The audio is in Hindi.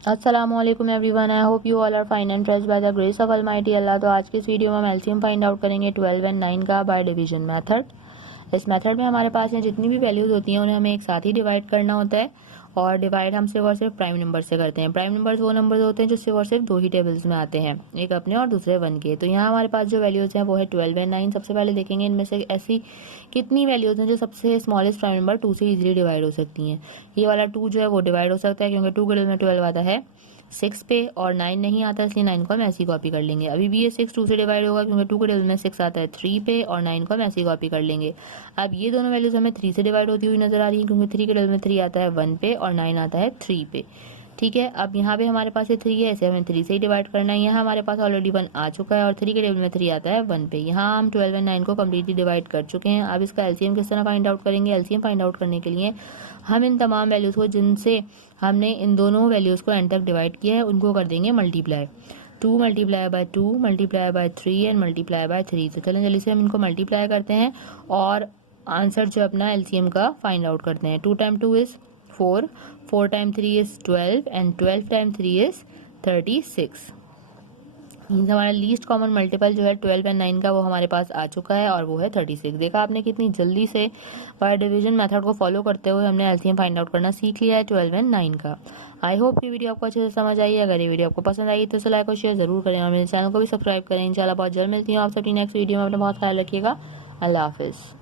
अस्सलामुअलैकुम everyone, I hope you all are fine and trust by the grace of almighty Allah. तो आज के इस वीडियो में हम एलसीएम फाइंड आउट करेंगे 12 एंड 9 का बाय डिवीजन मेथड। इस मेथड में हमारे पास में जितनी भी वैल्यूज होती हैं उन्हें हमें एक साथ ही डिवाइड करना होता है, और डिवाइड हम सिर्फ और सिर्फ प्राइम नंबर से करते हैं। प्राइम नंबर्स वो नंबर्स होते हैं जो सिर्फ और सिर्फ दो ही टेबल्स में आते हैं, एक अपने और दूसरे वन के। तो यहाँ हमारे पास जो वैल्यूज हैं वो है 12 एंड 9। सबसे पहले देखेंगे इनमें से ऐसी कितनी वैल्यूज हैं जो सबसे स्मॉलेस्ट प्राइम नंबर 2 से इजीली डिवाइड हो सकती हैं। ये वाला 2 जो है वो डिवाइड हो सकता है क्योंकि 2 के में 12 आता है 6 पे, और 9 नहीं आता, इसलिए 9 को हम ऐसी कॉपी कर लेंगे। अभी भी ये 6 2 से डिवाइड होगा क्योंकि 2 के टेबल में 6 आता है 3 पे, और 9 को हम ऐसी कॉपी कर लेंगे। अब ये दोनों वैल्यूज हमें 3 से डिवाइड होती हुई नजर आ रही है क्योंकि 3 के टेबल में 3 आता है 1 पे, और 9 आता है 3 पे। ठीक है, अब यहाँ पे हमारे पास ये 3 है, इसे हमें 3 से ही डिवाइड करना है। यहाँ हमारे पास ऑलरेडी 1 आ चुका है और 3 के टेबल में 3 आता है 1 पे। यहाँ हम 12 एंड 9 को कम्प्लीटली डिवाइड कर चुके हैं। अब इसका एलसीएम किस तरह फाइंड आउट करेंगे? एलसीएम फाइंड आउट करने के लिए हम इन तमाम वैल्यूज को जिनसे हमने इन दोनों वैल्यूज को एंड तक डिवाइड किया है उनको कर देंगे multiply. 2 multiply by 2 multiply by 3 and multiply by 3। तो चलें जल्दी से हम इनको मल्टीप्लाई करते हैं और आंसर जो अपना एलसीएम का फाइंड आउट करते हैं। 2 time 2 is 4, 4 time 3 is 12 and 12 time 3 is 36। हमारा लीस्ट कॉमन मल्टीपल जो है 12 एंड 9 का वो हमारे पास आ चुका है और वो है 36। देखा आपने कितनी जल्दी से बाय डिवीजन मेथड को फॉलो करते हुए हमने एलसीएम फाइंड आउट करना सीख लिया है 12 एंड 9 का। आई होप ये वीडियो आपको अच्छे से समझ आई है। अगर ये वीडियो आपको पसंद आई तो लाइक और शेयर जरूर करें और मेरे चैनल को भी सब्सक्राइब करें। इंशाल्लाह बहुत जल्द मिलती हूँ आप सभी नेक्स्ट वीडियो में। अपना बहुत ख्याल रखिएगा। अल्लाह हाफिज़।